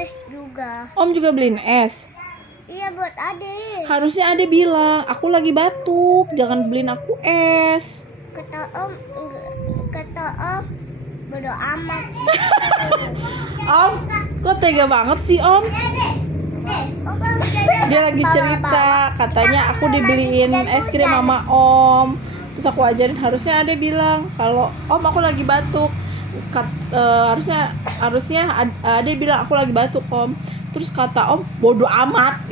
es juga. Om juga beliin es. Iya buat Ade. Harusnya Ade bilang, aku lagi batuk, jangan beliin aku es. Kata Om bodo amat. Om, kok tega banget sih Om? Dia lagi cerita, katanya aku dibeliin es krim sama Om. Terus aku ajarin, harusnya Ade bilang kalau Om aku lagi batuk. Harusnya Ade bilang aku lagi batuk Om. Terus kata Om, bodo amat.